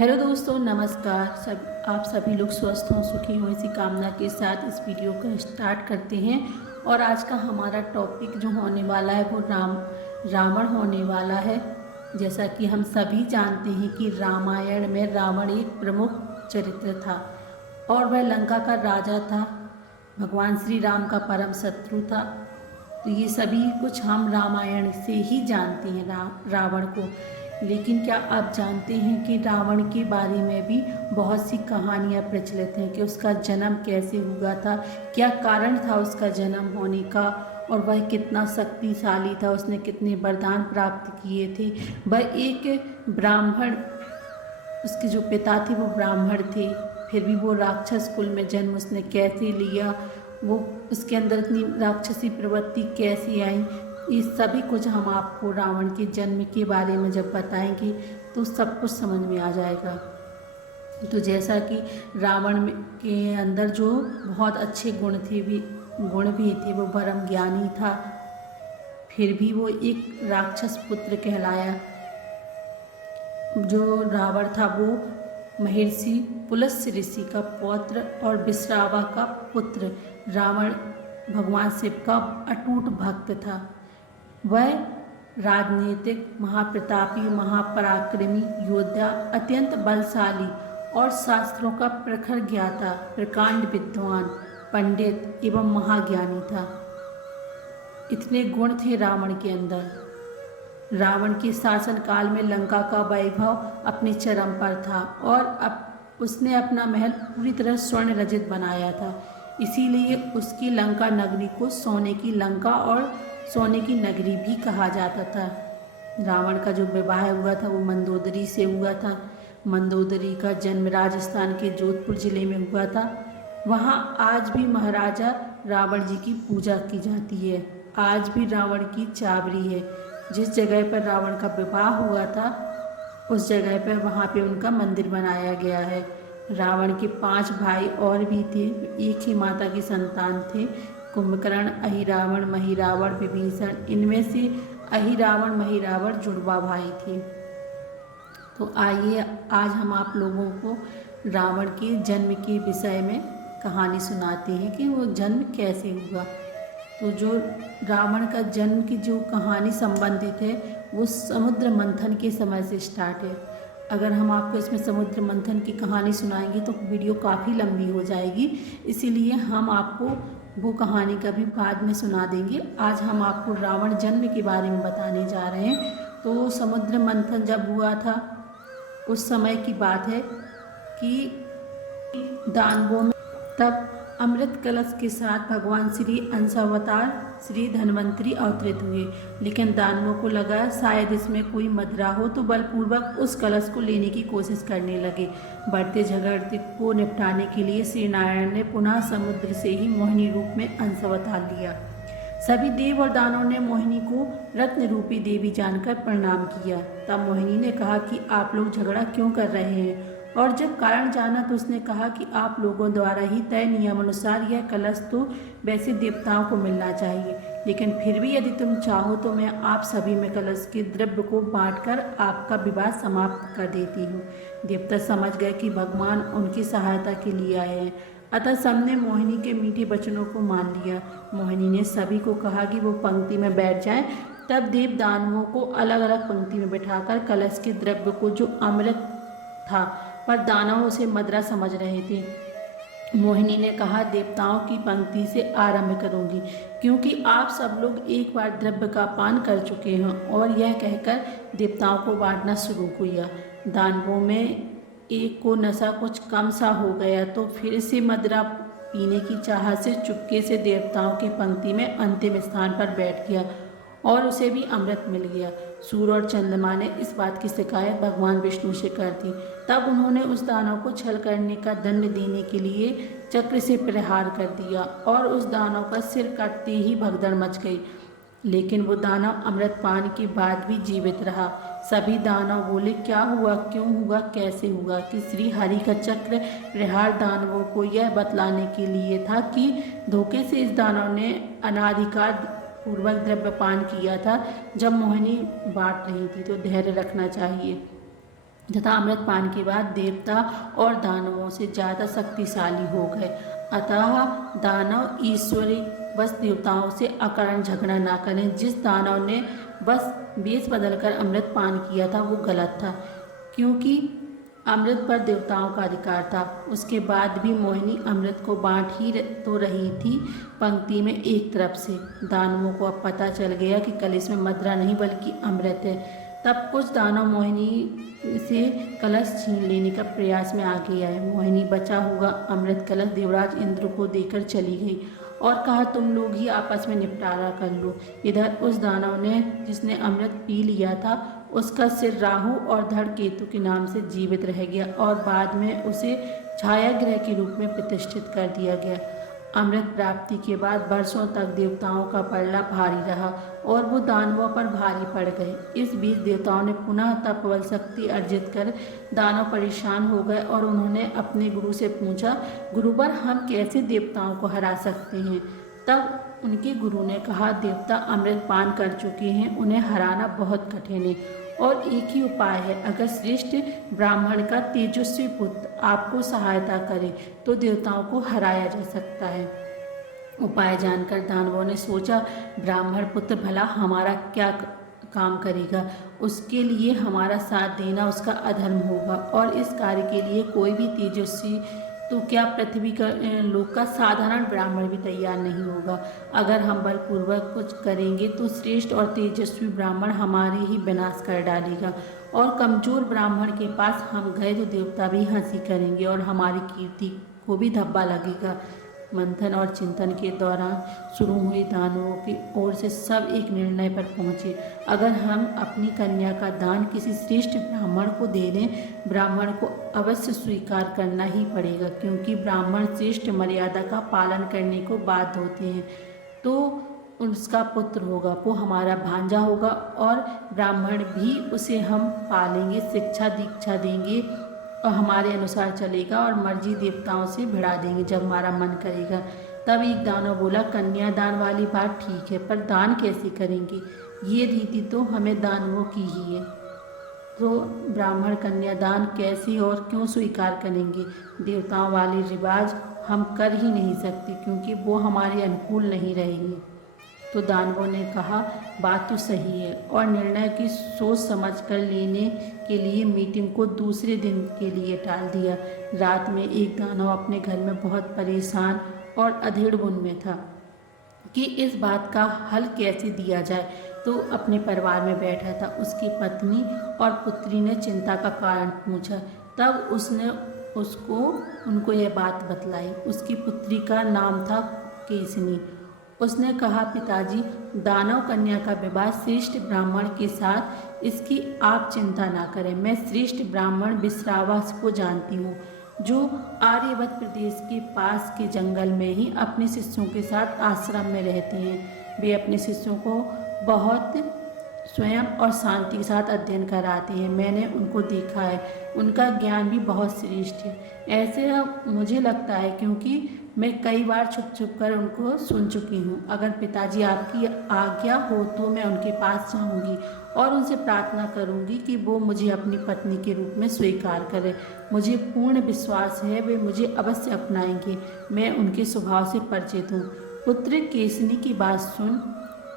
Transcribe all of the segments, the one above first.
Hello दोस्तों, नमस्कार। आप सभी लोग स्वस्थ हों, सुखी हों, इसी कामना के साथ इस वीडियो को स्टार्ट करते हैं। और आज का हमारा टॉपिक जो होने वाला है वो रावण होने वाला है। जैसा कि हम सभी जानते हैं कि रामायण में रावण एक प्रमुख चरित्र था और वह लंका का राजा था, भगवान श्री राम का परम शत्रु था। तो ये सभी कुछ हम रामायण से ही जानते हैं रावण को। लेकिन क्या आप जानते हैं कि रावण के बारे में भी बहुत सी कहानियाँ प्रचलित हैं कि उसका जन्म कैसे हुआ था, क्या कारण था उसका जन्म होने का, और वह कितना शक्तिशाली था, उसने कितने वरदान प्राप्त किए थे। वह एक ब्राह्मण, उसके जो पिता थे वो ब्राह्मण थे, फिर भी वो राक्षस कुल में जन्म उसने कैसे लिया, वो उसके अंदर इतनी राक्षसी प्रवृत्ति कैसे आई, ये सभी कुछ हम आपको रावण के जन्म के बारे में जब बताएंगे तो सब कुछ समझ में आ जाएगा। तो जैसा कि रावण के अंदर जो बहुत अच्छे गुण भी थे, वो परम ज्ञानी था, फिर भी वो एक राक्षस पुत्र कहलाया। जो रावण था वो महर्षि पुलस्त्य ऋषि का पौत्र और विश्रावा का पुत्र। रावण भगवान शिव का अटूट भक्त था। वह राजनीतिक, महाप्रतापी, महापराक्रमी योद्धा, अत्यंत बलशाली और शास्त्रों का प्रखर ज्ञाता, प्रकांड विद्वान, पंडित एवं महाज्ञानी था। इतने गुण थे रावण के अंदर। रावण के शासन काल में लंका का वैभव अपने चरम पर था और उसने अपना महल पूरी तरह स्वर्ण रजित बनाया था। इसीलिए उसकी लंका नगरी को सोने की लंका और सोने की नगरी भी कहा जाता था। रावण का जो विवाह हुआ था वो मंदोदरी से हुआ था। मंदोदरी का जन्म राजस्थान के जोधपुर जिले में हुआ था। वहाँ आज भी महाराजा रावण जी की पूजा की जाती है। आज भी रावण की चावड़ी है। जिस जगह पर रावण का विवाह हुआ था उस जगह पर वहाँ पे उनका मंदिर बनाया गया है। रावण के 5 भाई और भी थे, एक ही माता की संतान थे, कुंभकर्ण, अहिरावण, महिरावण, विभीषण। इनमें से अहिरावण, महिरावण जुड़वा भाई थे। तो आइए आज हम आप लोगों को रावण के जन्म के विषय में कहानी सुनाते हैं कि वो जन्म कैसे हुआ। तो जो रावण का जन्म की जो कहानी संबंधित है वो समुद्र मंथन के समय से स्टार्ट है। अगर हम आपको इसमें समुद्र मंथन की कहानी सुनाएंगे तो वीडियो काफ़ी लंबी हो जाएगी, इसीलिए हम आपको वो कहानी का भी बाद में सुना देंगे। आज हम आपको रावण जन्म के बारे में बताने जा रहे हैं। तो समुद्र मंथन जब हुआ था उस समय की बात है कि दानवों में तब अमृत कलश के साथ भगवान श्री अंशावतार श्री धन्वंतरी अवतरित हुए। लेकिन दानवों को लगा शायद इसमें कोई मदिरा हो, तो बलपूर्वक उस कलश को लेने की कोशिश करने लगे। बढ़ते झगड़ते को निपटाने के लिए श्री नारायण ने पुनः समुद्र से ही मोहिनी रूप में अंशावतार लिया। सभी देव और दानवों ने मोहिनी को रत्न रूपी देवी जानकर प्रणाम किया। तब मोहिनी ने कहा कि आप लोग झगड़ा क्यों कर रहे हैं, और जब कारण जाना तो उसने कहा कि आप लोगों द्वारा ही तय नियम अनुसार यह कलश तो वैसे देवताओं को मिलना चाहिए, लेकिन फिर भी यदि तुम चाहो तो मैं आप सभी में कलश के द्रव्य को बांटकर आपका विवाद समाप्त कर देती हूँ। देवता समझ गए कि भगवान उनकी सहायता के लिए आए हैं, अतः सबने मोहिनी के मीठे वचनों को मान लिया। मोहिनी ने सभी को कहा कि वो पंक्ति में बैठ जाएं। तब देव दानवों को अलग अलग पंक्ति में बैठाकर कलश के द्रव्य को, जो अमृत था पर दानव उसे मदिरा समझ रहे थे, मोहिनी ने कहा देवताओं की पंक्ति से आरंभ करूंगी, क्योंकि आप सब लोग एक बार द्रव्य का पान कर चुके हैं। और यह कहकर देवताओं को बांटना शुरू किया। दानवों में एक को नशा कुछ कम सा हो गया तो फिर से मदिरा पीने की चाहत से चुपके से देवताओं की पंक्ति में अंतिम स्थान पर बैठ गया और उसे भी अमृत मिल गया। सूर्य और चंद्रमा ने इस बात की शिकायत भगवान विष्णु से कर दी। तब उन्होंने उस दानव को छल करने का दंड देने के लिए चक्र से प्रहार कर दिया और उस दानव का सिर काटते ही भगदड़ मच गई। लेकिन वो दानव अमृत पान के बाद भी जीवित रहा। सभी दानव बोले क्या हुआ, क्यों हुआ, कैसे हुआ, कि श्री हरि का चक्र प्रहार दानवों को यह बतलाने के लिए था कि धोखे से इस दानव ने अनाधिकार पूर्वक द्रव्यपान किया था जब मोहिनी बांट रही थी, तो धैर्य रखना चाहिए। तथा अमृतपान के बाद देवता और दानवों से ज़्यादा शक्तिशाली हो गए। अतः दानव ईश्वरी बस देवताओं से अकारण झगड़ा ना करें। जिस दानव ने बस वेश बदलकर अमृतपान किया था वो गलत था, क्योंकि अमृत पर देवताओं का अधिकार था। उसके बाद भी मोहिनी अमृत को बांट ही तो रही थी पंक्ति में एक तरफ से। दानवों को अब पता चल गया कि कलश में मदिरा नहीं बल्कि अमृत है। तब कुछ दानव मोहिनी से कलश छीन लेने का प्रयास में आगे आए। मोहिनी बचा हुआ अमृत कलश देवराज इंद्र को देकर चली गई और कहा, तुम लोग ही आपस में निपटारा कर लो। इधर उस दानव ने जिसने अमृत पी लिया था उसका सिर राहु और धड़ केतु के नाम से जीवित रह गया और बाद में उसे छायाग्रह के रूप में प्रतिष्ठित कर दिया गया। अमृत प्राप्ति के बाद वर्षों तक देवताओं का पलड़ा भारी रहा और वो दानवों पर भारी पड़ गए। इस बीच देवताओं ने पुनः तपबल शक्ति अर्जित कर दानव परेशान हो गए और उन्होंने अपने गुरु से पूछा, गुरुवर हम कैसे देवताओं को हरा सकते हैं? तब उनके गुरु ने कहा, देवता अमृत पान कर चुके हैं, उन्हें हराना बहुत कठिन है और एक ही उपाय है। अगर श्रेष्ठ ब्राह्मण का तेजस्वी पुत्र आपको सहायता करे तो देवताओं को हराया जा सकता है। उपाय जानकर दानवों ने सोचा, ब्राह्मण पुत्र भला हमारा क्या काम करेगा? उसके लिए हमारा साथ देना उसका अधर्म होगा और इस कार्य के लिए कोई भी तेजस्वी तो क्या पृथ्वी का लोक का साधारण ब्राह्मण भी तैयार नहीं होगा। अगर हम बलपूर्वक कुछ करेंगे तो श्रेष्ठ और तेजस्वी ब्राह्मण हमारे ही विनाश कर डालेगा और कमजोर ब्राह्मण के पास हम गए तो देवता भी हंसी करेंगे और हमारी कीर्ति को भी धब्बा लगेगा। मंथन और चिंतन के दौरान शुरू हुई दानवों की ओर से सब एक निर्णय पर पहुँचे। अगर हम अपनी कन्या का दान किसी श्रेष्ठ ब्राह्मण को दे दें, ब्राह्मण को अवश्य स्वीकार करना ही पड़ेगा, क्योंकि ब्राह्मण श्रेष्ठ मर्यादा का पालन करने को बाध्य होते हैं। तो उसका पुत्र होगा, वो हमारा भांजा होगा और ब्राह्मण भी उसे हम पालेंगे, शिक्षा दीक्षा देंगे और हमारे अनुसार चलेगा और मर्जी देवताओं से भिड़ा देंगे जब हमारा मन करेगा। तब एक दानव बोला, कन्यादान वाली बात ठीक है, पर दान कैसे करेंगे? ये रीति तो हमें दानवों की ही है, तो ब्राह्मण कन्यादान कैसे और क्यों स्वीकार करेंगे? देवताओं वाले रिवाज हम कर ही नहीं सकते, क्योंकि वो हमारे अनुकूल नहीं रहेंगे। तो दानवों ने कहा, बात तो सही है, और निर्णय की सोच समझ कर लेने के लिए मीटिंग को दूसरे दिन के लिए टाल दिया। रात में एक दानव अपने घर में बहुत परेशान और अधेड़-बुन में था कि इस बात का हल कैसे दिया जाए, तो अपने परिवार में बैठा था। उसकी पत्नी और पुत्री ने चिंता का कारण पूछा। तब उसने उनको यह बात बतलाई। उसकी पुत्री का नाम था केसनी। उसने कहा, पिताजी, दानव कन्या का विवाह श्रेष्ठ ब्राह्मण के साथ इसकी आप चिंता ना करें। मैं श्रेष्ठ ब्राह्मण विश्रावास को जानती हूँ, जो आर्यवत प्रदेश के पास के जंगल में ही अपने शिष्यों के साथ आश्रम में रहते हैं। वे अपने शिष्यों को बहुत स्वयं और शांति के साथ अध्ययन कराते हैं। मैंने उनको देखा है, उनका ज्ञान भी बहुत श्रेष्ठ है। ऐसे मुझे लगता है, क्योंकि मैं कई बार छुप छुप कर उनको सुन चुकी हूँ। अगर पिताजी आपकी आज्ञा हो तो मैं उनके पास जाऊँगी और उनसे प्रार्थना करूँगी कि वो मुझे अपनी पत्नी के रूप में स्वीकार करें। मुझे पूर्ण विश्वास है वे मुझे अवश्य अपनाएंगे। मैं उनके स्वभाव से परिचित हूँ। पुत्र केसनी की बात सुन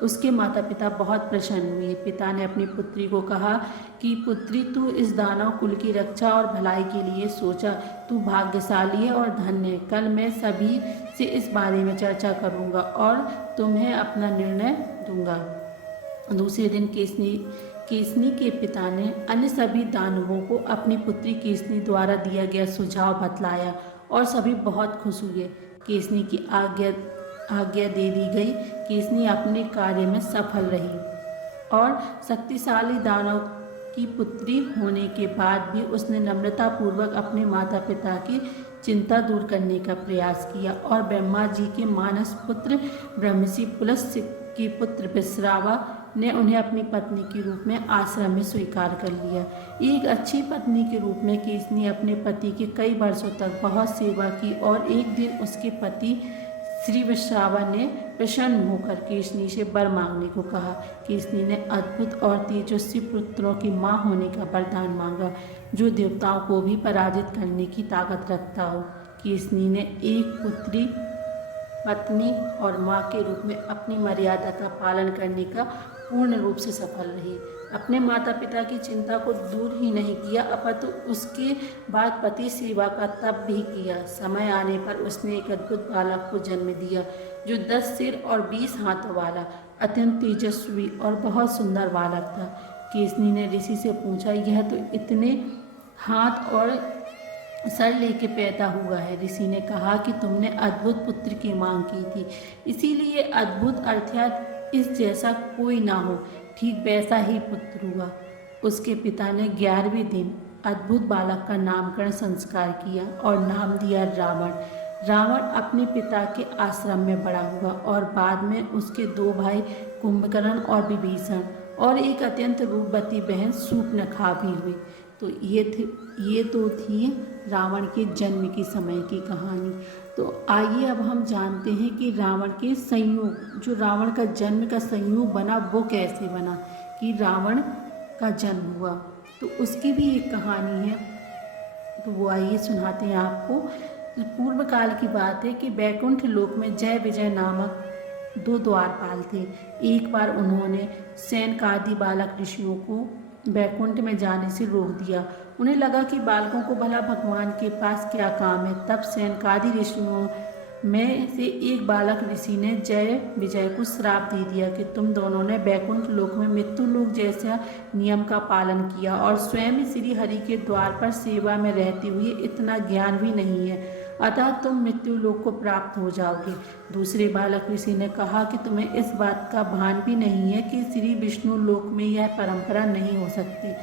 उसके माता पिता बहुत प्रसन्न हुए। पिता ने अपनी पुत्री को कहा कि पुत्री, तू इस दानव कुल की रक्षा और भलाई के लिए सोचा। तू भाग्यशाली है और धन्य है। कल मैं सभी से इस बारे में चर्चा करूंगा और तुम्हें अपना निर्णय दूंगा। दूसरे दिन केसनी के पिता ने अन्य सभी दानवों को अपनी पुत्री केसनी द्वारा दिया गया सुझाव बतलाया और सभी बहुत खुश हुए। केसनी की आज्ञा दे दी गई। केसनी अपने कार्य में सफल रही और शक्तिशाली दानव की पुत्री होने के बाद भी उसने नम्रतापूर्वक अपने माता पिता की चिंता दूर करने का प्रयास किया और ब्रह्मा जी के मानस पुत्र ब्रह्मषि पुलस्त्य के पुत्र विश्रावा ने उन्हें अपनी पत्नी के रूप में आश्रम में स्वीकार कर लिया। एक अच्छी पत्नी के रूप में केसनी अपने पति के कई वर्षों तक बहुत सेवा की और एक दिन उसके पति श्री विश्रावा ने प्रसन्न होकर केसनी से वर मांगने को कहा। केसनी ने अद्भुत और तेजस्वी पुत्रों की माँ होने का वरदान मांगा, जो देवताओं को भी पराजित करने की ताकत रखता हो। केसनी ने एक पुत्री, पत्नी और माँ के रूप में अपनी मर्यादा का पालन करने का पूर्ण रूप से सफल रही। अपने माता पिता की चिंता को दूर ही नहीं किया, अपितु उसके बाद पति सेवा का तप भी किया। समय आने पर उसने एक अद्भुत बालक को जन्म दिया, जो 10 सिर और 20 हाथों वाला अत्यंत तेजस्वी और बहुत सुंदर बालक था। केसनी ने ऋषि से पूछा, यह तो इतने हाथ और सर लेके पैदा हुआ है। ऋषि ने कहा कि तुमने अद्भुत पुत्र की मांग की थी, इसीलिए अद्भुत अर्थात इस जैसा कोई ना हो, ठीक वैसा ही पुत्र हुआ। उसके पिता ने 11वें दिन अद्भुत बालक का नामकरण संस्कार किया और नाम दिया रावण। रावण अपने पिता के आश्रम में बड़ा हुआ और बाद में उसके 2 भाई कुंभकर्ण और विभीषण और एक अत्यंत रूपवती बहन शूर्पणखा भी हुई। तो ये तो थी रावण के जन्म के समय की कहानी। तो आइए अब हम जानते हैं कि रावण के संयोग, जो रावण का जन्म का संयोग बना, वो कैसे बना कि रावण का जन्म हुआ। तो उसकी भी एक कहानी है, तो वो आइए सुनाते हैं आपको। तो पूर्व काल की बात है कि बैकुंठ लोक में जय विजय नामक 2 द्वारपाल थे। एक बार उन्होंने सैनकादि बालक ऋषियों को बैकुंठ में जाने से रोक दिया। उन्हें लगा कि बालकों को भला भगवान के पास क्या काम है। तब सैनकादि ऋषियों में से एक बालक ऋषि ने जय विजय को श्राप दे दिया कि तुम दोनों ने बैकुंठ लोक में मृत्यु लोक जैसा नियम का पालन किया और स्वयं श्री हरि के द्वार पर सेवा में रहते हुए इतना ज्ञान भी नहीं है, अतः तुम मृत्यु लोक को प्राप्त हो जाओगे। दूसरे बालक ऋषि ने कहा कि तुम्हें इस बात का भान भी नहीं है कि श्री विष्णु लोक में यह परंपरा नहीं हो सकती।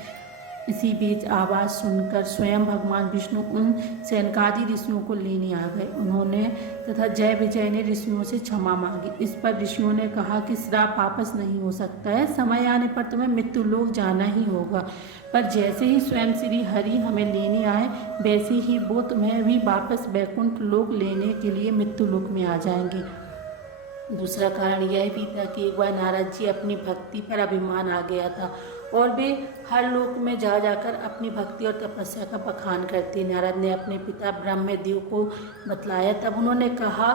इसी बीच आवाज़ सुनकर स्वयं भगवान विष्णु उन सैनकादि ऋषियों को लेने आ गए। उन्होंने तथा जय विजय ने ऋषियों से क्षमा मांगी। इस पर ऋषियों ने कहा कि श्राप वापस नहीं हो सकता है, समय आने पर तुम्हें मृत्यु लोक जाना ही होगा। पर जैसे ही स्वयं श्री हरि हमें लेने आए, वैसे ही वो तुम्हें भी वापस बैकुंठ लोक लेने के लिए मृत्यु लोक में आ जाएंगे। दूसरा कारण यह भी था कि एक बार नारद जी अपनी भक्ति पर अभिमान आ गया था और वे हर लोक में जा जाकर अपनी भक्ति और तपस्या का बखान करते। नारद ने अपने पिता ब्रह्मदेव को बतलाया। तब उन्होंने कहा,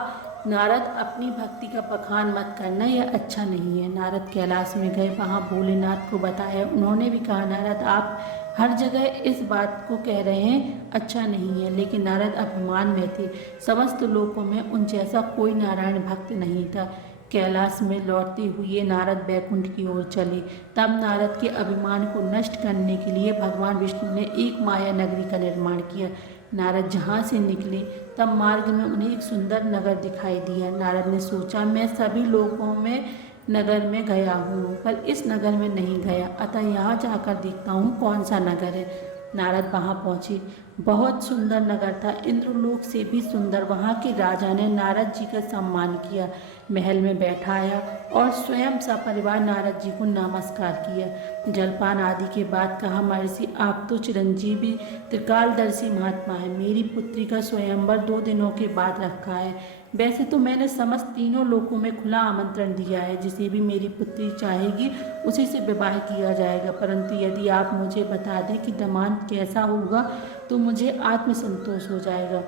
नारद, अपनी भक्ति का बखान मत करना, यह अच्छा नहीं है। नारद कैलाश में गए, वहाँ भोलेनाथ को बताया। उन्होंने भी कहा, नारद, आप हर जगह इस बात को कह रहे हैं, अच्छा नहीं है। लेकिन नारद अभिमान में थे। समस्त लोकों में उन जैसा कोई नारायण भक्त नहीं था। कैलाश में लौटते हुए नारद बैकुंठ की ओर चले। तब नारद के अभिमान को नष्ट करने के लिए भगवान विष्णु ने एक माया नगरी का निर्माण किया। नारद जहाँ से निकले तब मार्ग में उन्हें एक सुंदर नगर दिखाई दिया। नारद ने सोचा, मैं सभी लोगों में नगर में गया हूँ, पर इस नगर में नहीं गया, अतः यहाँ जाकर देखता हूँ कौन सा नगर है। नारद वहाँ पहुँचे। बहुत सुंदर नगर था, इंद्रलोक से भी सुंदर। वहाँ के राजा ने नारद जी का सम्मान किया, महल में बैठाया और स्वयं सपरिवार नारद जी को नमस्कार किया। जलपान आदि के बाद कहा, महर्षि, आप तो चिरंजीवी त्रिकालदर्शी महात्मा है। मेरी पुत्री का स्वयंवर 2 दिनों के बाद रखा है। वैसे तो मैंने समस्त तीनों लोकों में खुला आमंत्रण दिया है, जिसे भी मेरी पुत्री चाहेगी उसी से विवाह किया जाएगा, परंतु यदि आप मुझे बता दें कि दामाद कैसा होगा तो मुझे आत्मसंतोष हो जाएगा।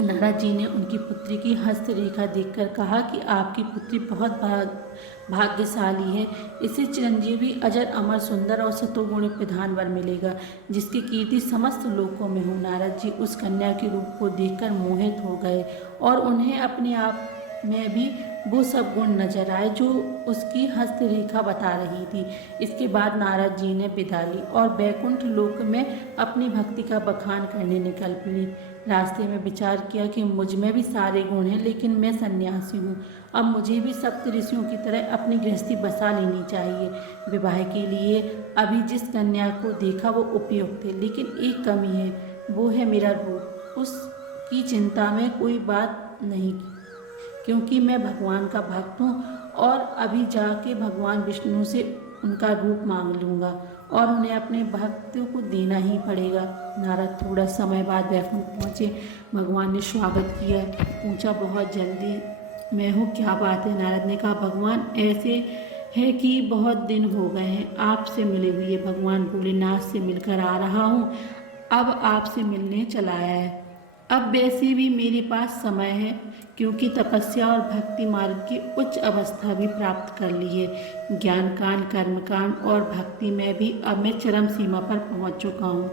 नारद जी ने उनकी पुत्री की हस्तरेखा देखकर कहा कि आपकी पुत्री बहुत भाग्यशाली है। इसे चिरंजीवी, अजर, अमर, सुंदर और सतोगुण प्रधान वर मिलेगा, जिसकी कीर्ति समस्त लोकों में हो। नारद जी उस कन्या के रूप को देखकर मोहित हो गए और उन्हें अपने आप में भी वो सब गुण नजर आए जो उसकी हस्तरेखा बता रही थी। इसके बाद नारद जी ने विदा ली और बैकुंठ लोक में अपनी भक्ति का बखान करने निकल पड़ी। रास्ते में विचार किया कि मुझ में भी सारे गुण हैं, लेकिन मैं सन्यासी हूँ। अब मुझे भी सप्त ऋषियों की तरह अपनी गृहस्थी बसा लेनी चाहिए। विवाह के लिए अभी जिस कन्या को देखा वो उपयुक्त है, लेकिन एक कमी है, वो है मेरा रूप। उसकी चिंता में कोई बात नहीं, क्योंकि मैं भगवान का भक्त हूँ और अभी जाके भगवान विष्णु से उनका रूप मांग लूँगा और उन्हें अपने भक्तों को देना ही पड़ेगा। नारद थोड़ा समय बाद बैकुंठ पहुँचे। भगवान ने स्वागत किया, पूछा, बहुत जल्दी मैं हूँ, क्या बात है? नारद ने कहा, भगवान ऐसे है कि बहुत दिन हो गए हैं आपसे मिले हुए। भगवान बोले, नाथ से मिलकर आ रहा हूँ, अब आपसे मिलने चला आया है। अब वैसे भी मेरे पास समय है, क्योंकि तपस्या और भक्ति मार्ग की उच्च अवस्था भी प्राप्त कर ली है। ज्ञान कांड, कर्म कांड और भक्ति में भी अब मैं चरम सीमा पर पहुँच चुका हूँ।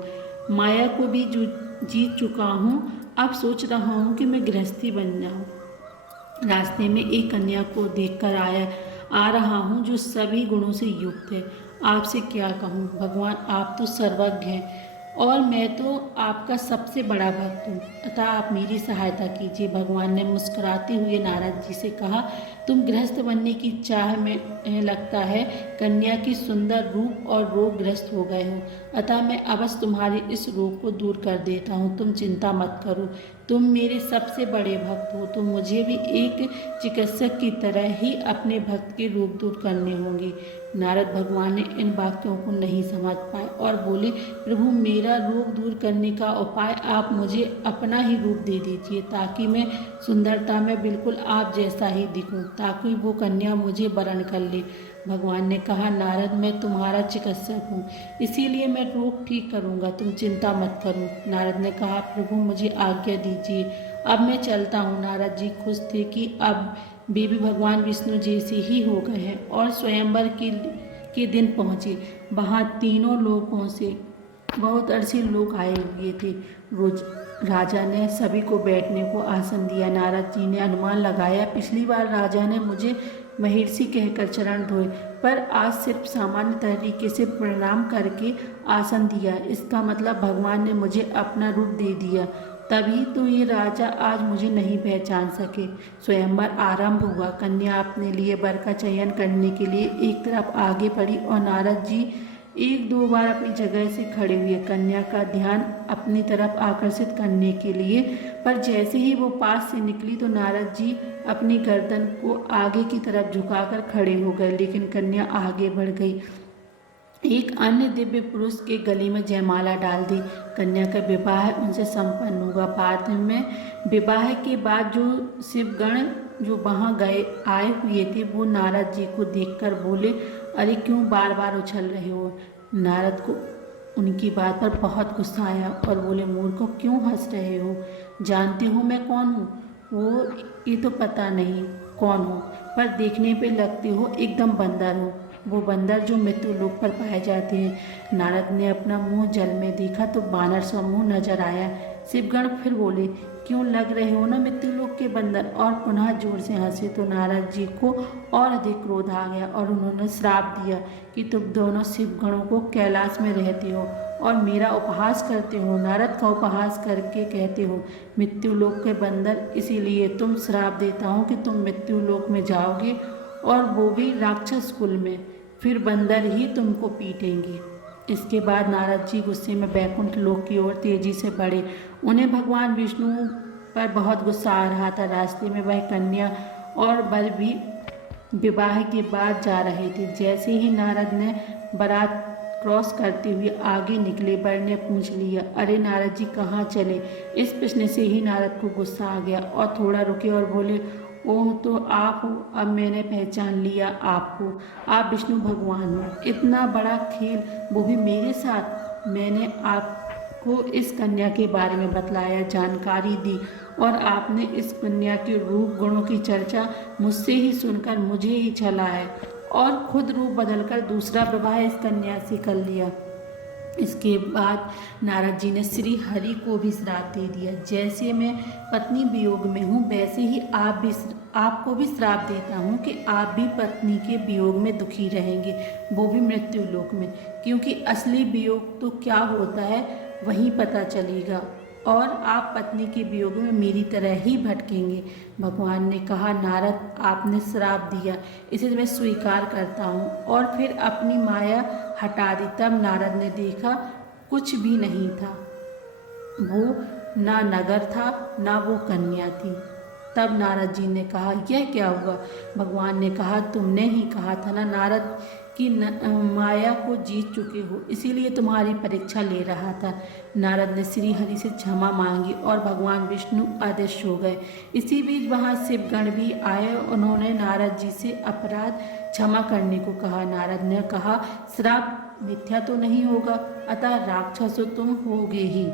माया को भी जीत चुका हूँ। अब सोच रहा हूँ कि मैं गृहस्थी बन जाऊँ। रास्ते में एक कन्या को देखकर आ रहा हूँ जो सभी गुणों से युक्त है। आपसे क्या कहूँ भगवान, आप तो सर्वज्ञ हैं और मैं तो आपका सबसे बड़ा भक्त हूँ, अतः आप मेरी सहायता कीजिए। भगवान ने मुस्कुराते हुए नारद जी से कहा, तुम गृहस्थ बनने की चाह में लगता है कन्या की सुंदर रूप और रोग ग्रस्त हो गए हो, अतः मैं अवश्य तुम्हारे इस रोग को दूर कर देता हूँ। तुम चिंता मत करो, तुम मेरे सबसे बड़े भक्त हो, तो मुझे भी एक चिकित्सक की तरह ही अपने भक्त के रोग दूर करने होंगे। नारद भगवान ने इन वाक्यों को नहीं समझ पाए और बोले, प्रभु मेरा रोग दूर करने का उपाय आप मुझे अपना ही रूप दे दीजिए, ताकि मैं सुंदरता में बिल्कुल आप जैसा ही दिखूं, ताकि वो कन्या मुझे वरण कर ले। भगवान ने कहा, नारद मैं तुम्हारा चिकित्सक हूँ, इसीलिए मैं रोग ठीक करूँगा, तुम चिंता मत करो। नारद ने कहा, प्रभु मुझे आज्ञा दीजिए, अब मैं चलता हूँ। नारद जी खुश थे कि अब वे भी भगवान विष्णु जैसे ही हो गए हैं और स्वयंवर के दिन पहुँचे। वहाँ तीनों लोगों से बहुत अरसे लोग आए हुए थे। रोज राजा ने सभी को बैठने को आसन दिया। नारद जी ने अनुमान लगाया, पिछली बार राजा ने मुझे महर्षि कहकर चरण धोए, पर आज सिर्फ सामान्य तरीके से प्रणाम करके आसन दिया। इसका मतलब भगवान ने मुझे अपना रूप दे दिया, तभी तो ये राजा आज मुझे नहीं पहचान सके। स्वयंवर आरंभ हुआ। कन्या अपने लिए वर का चयन करने के लिए एक तरफ आगे बढ़ी और नारद जी एक दो बार अपनी जगह से खड़े हुए, कन्या का ध्यान अपनी तरफ आकर्षित करने के लिए। पर जैसे ही वो पास से निकली तो नारद जी अपनी गर्दन को आगे की तरफ झुकाकर खड़े हो गए, लेकिन कन्या आगे बढ़ गई। एक अन्य दिव्य पुरुष के गले में जयमाला डाल दी। कन्या का विवाह उनसे संपन्न हुआ। बाद में विवाह के बाद जो शिवगण जो वहाँ आए हुए थे, वो नारद जी को देखकर बोले, अरे क्यों बार बार उछल रहे हो? नारद को उनकी बात पर बहुत गुस्सा आया और बोले, मूर्खों क्यों हंस रहे हो? जानते हो मैं कौन हूँ? वो ये तो पता नहीं कौन हो, पर देखने पे लगते हो एकदम बंदर हो, वो बंदर जो मृत्यु लोक पर पाए जाते हैं। नारद ने अपना मुंह जल में देखा तो बानर समूह नजर आया। शिवगण फिर बोले, क्यों लग रहे हो ना मृत्यु लोक के बंदर? और पुनः जोर से हंसे तो नारद जी को और अधिक क्रोध आ गया और उन्होंने श्राप दिया कि तुम दोनों शिवगणों को कैलाश में रहते हो और मेरा उपहास करते हो। नारद का उपहास करके कहते हो मृत्यु लोक के बंदर, इसीलिए तुम श्राप देता हूँ कि तुम मृत्यु लोक में जाओगे और वो भी राक्षस कुल में, फिर बंदर ही तुमको पीटेंगे। इसके बाद नारद जी गुस्से में बैकुंठ लोक की ओर तेजी से बढ़े। उन्हें भगवान विष्णु पर बहुत गुस्सा आ रहा था। रास्ते में वह कन्या और वर भी विवाह के बाद जा रहे थे। जैसे ही नारद ने बारात क्रॉस करते हुए आगे निकले, वर ने पूछ लिया, अरे नारद जी कहाँ चले? इस प्रश्न से ही नारद को गुस्सा आ गया और थोड़ा रुके और बोले, ओह तो आप हो, अब मैंने पहचान लिया आपको, आप विष्णु भगवान हो। इतना बड़ा खेल, वो भी मेरे साथ। मैंने आपको इस कन्या के बारे में बतलाया, जानकारी दी और आपने इस कन्या के रूप गुणों की चर्चा मुझसे ही सुनकर मुझे ही छला है और खुद रूप बदलकर दूसरा विवाह इस कन्या से कर लिया। इसके बाद नारद जी ने श्री हरि को भी श्राप दे दिया, जैसे मैं पत्नी वियोग में हूँ वैसे ही आपको भी श्राप देता हूँ कि आप भी पत्नी के वियोग में दुखी रहेंगे, वो भी मृत्यु लोक में, क्योंकि असली वियोग तो क्या होता है वहीं पता चलेगा और आप पत्नी के वियोग में मेरी तरह ही भटकेंगे। भगवान ने कहा, नारद आपने श्राप दिया, इसे मैं स्वीकार करता हूँ, और फिर अपनी माया हटा दी। तब नारद ने देखा कुछ भी नहीं था, वो ना नगर था ना वो कन्या थी। तब नारद जी ने कहा, यह क्या हुआ? भगवान ने कहा, तुमने ही कहा था ना नारद कि माया को जीत चुके हो, इसीलिए तुम्हारी परीक्षा ले रहा था। नारद ने श्री हरि से क्षमा मांगी और भगवान विष्णु अदृश्य हो गए। इसी बीच वहाँ शिवगण भी आए। उन्होंने नारद जी से अपराध क्षमा करने को कहा। नारद ने कहा, श्राप मिथ्या तो नहीं होगा, अतः राक्षस तो तुम होगे ही,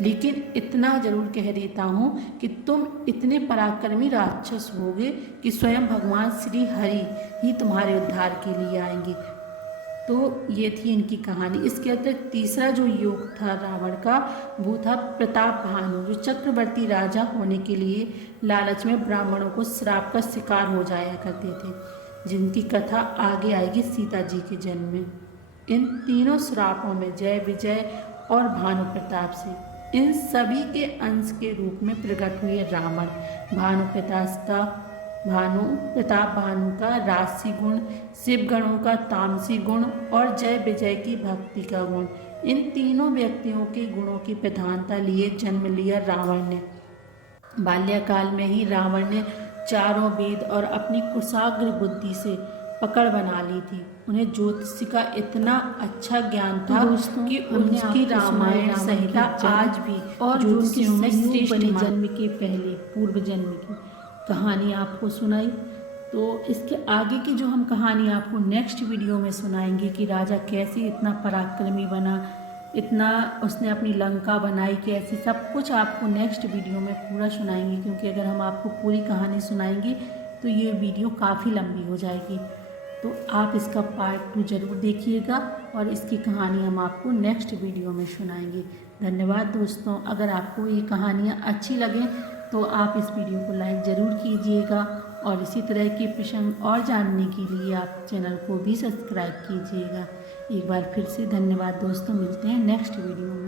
लेकिन इतना जरूर कह देता हूँ कि तुम इतने पराक्रमी राक्षस होगे कि स्वयं भगवान श्री हरि ही तुम्हारे उद्धार के लिए आएंगे। तो ये थी इनकी कहानी। इसके अतिरिक्त तीसरा जो योग था रावण का, वो था प्रताप भानु, जो चक्रवर्ती राजा होने के लिए लालच में ब्राह्मणों को श्राप का शिकार हो जाया करते थे, जिनकी कथा आगे आएगी सीता जी के जन्म में। इन तीनों श्रापों में जय विजय और भानु प्रताप से इन सभी के अंश के रूप में प्रकट हुए रावण। भानु प्रताप भानु का राजसी गुण, शिव गणों का तामसी गुण और जय विजय की भक्ति का गुण, इन तीनों व्यक्तियों के गुणों की प्रधानता लिए जन्म लिया रावण ने। बाल्यकाल में ही रावण ने चारों वेद और अपनी कुशाग्र बुद्धि से पकड़ बना ली थी। उन्हें ज्योतिष का इतना अच्छा ज्ञान था कि उनकी रामायण संहिता आज भी और ज्योतिषियों में श्रेष्ठ जन्म के पहले पूर्व जन्म की कहानी आपको सुनाई। तो इसके आगे की जो हम कहानी आपको नेक्स्ट वीडियो में सुनाएंगे कि राजा कैसे इतना पराक्रमी बना, इतना उसने अपनी लंका बनाई कैसे, सब कुछ आपको नेक्स्ट वीडियो में पूरा सुनाएंगे, क्योंकि अगर हम आपको पूरी कहानी सुनाएंगे तो ये वीडियो काफ़ी लंबी हो जाएगी। तो आप इसका पार्ट 2 ज़रूर देखिएगा और इसकी कहानी हम आपको नेक्स्ट वीडियो में सुनाएंगे। धन्यवाद दोस्तों। अगर आपको ये कहानियाँ अच्छी लगें तो आप इस वीडियो को लाइक ज़रूर कीजिएगा और इसी तरह के प्रसंग और जानने के लिए आप चैनल को भी सब्सक्राइब कीजिएगा। एक बार फिर से धन्यवाद दोस्तों। मिलते हैं नेक्स्ट वीडियो में।